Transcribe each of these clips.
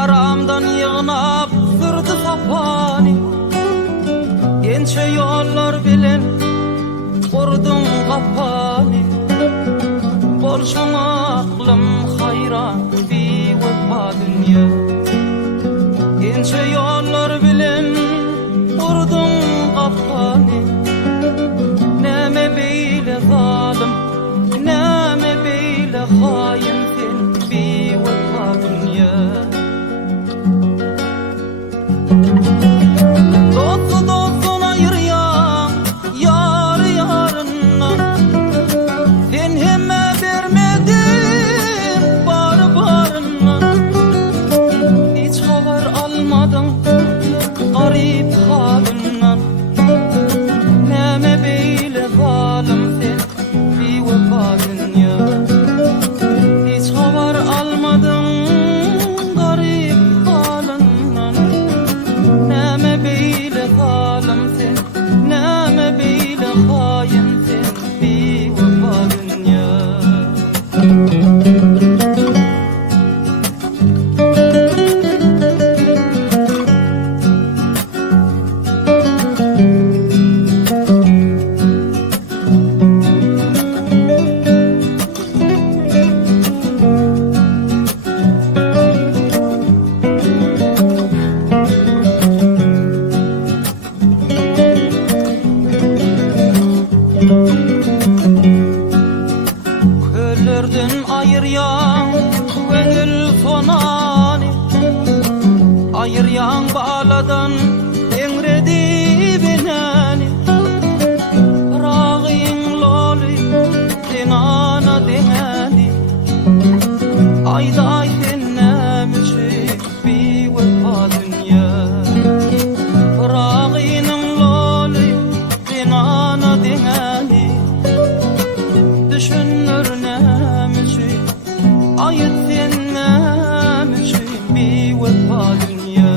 Garamdan yığınap sırdı sapani, gençe yollar bilen kurdun kapani. Bolşan aklım hayran bir vefa dünya, gençe yollar bilen kurdun kapani. Neme beyle zalim, neme beyle hain sen bir vefa dünya. Dostu dostuna ayıryan yar yarından, sen hemme vermedin bar barından. Hiç haber almadın garip halinden, neme beyle zalim sen bir vefa dünya. Hiç haber almadın garip halinden, neme beyle zalim sen, neme beyle hain sen bir vefa dünya. Köllerden ayıryan gönül sonani, ayıryan bağladan engredi binani. Rağın loli denana dehani, ayda sen nemçi bir vefa dünya. Rağının loli denana dehani, düşünür nemçi ayet sen nemçi bir vefa dünya.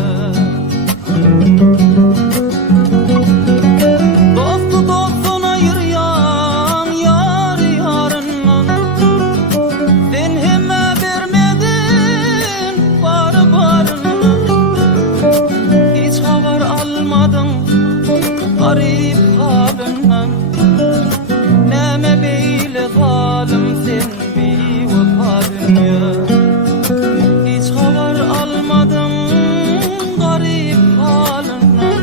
Dostu dostuna ayıryan yar yarından, sen hemme vermedin bar barından. Hiç haber almadın garip halinden, neme beyle zalim sen bir vefa dünya. Hiç haber almadın garip halinden,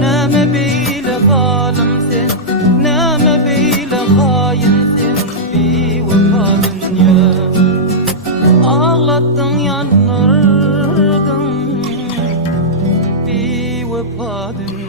neme beyle zalim sen, neme beyle hain sen bir vefa dünya. Ağlattın yandırdın bir vefa dünya.